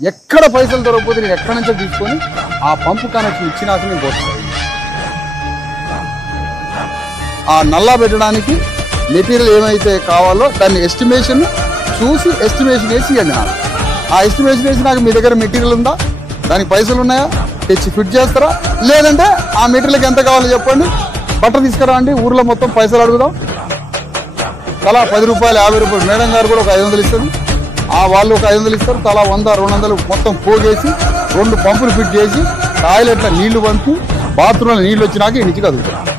ఎక్కడ పైసలు దొరకకపోతే నేను ఎక్కడి నుంచో తీసుకొని ఆ పంపు కనెక్షన్ ఇచ్చినాక నేను పోతాను. ఆ నల్లా పెట్టడానికి మెటీరియల్ ఏమైతే కావాలో దాన్ని ఎస్టిమేషన్ చూసి ఎస్టిమేషన్ వేసి ఇవ్వండి నాకు. ఆ ఎస్టిమేషన్ వేసి నాకు మీ దగ్గర మెటీరియల్ ఉందా, దానికి పైసలు ఉన్నాయా, తెచ్చి ఫిట్ చేస్తారా, లేదంటే ఆ మెటీరియల్కి ఎంత కావాలో చెప్పండి, బట్ట తీసుకురా అండి, ఊర్లో మొత్తం పైసలు అడుగుదాం. తలా 10 రూపాయలు 50 రూపాయలు, మేడం గారు కూడా ఒక 500 ఇస్తారు, వాళ్ళు ఒక 500 ఇస్తారు, తలా 100 200 మొత్తం పోగేసి 2 పంపులు ఫిట్ చేసి టాయిలెట్లో నీళ్లు పంపి బాత్రూంలో నీళ్ళు వచ్చినాక ఇంటికి కదులుతారు.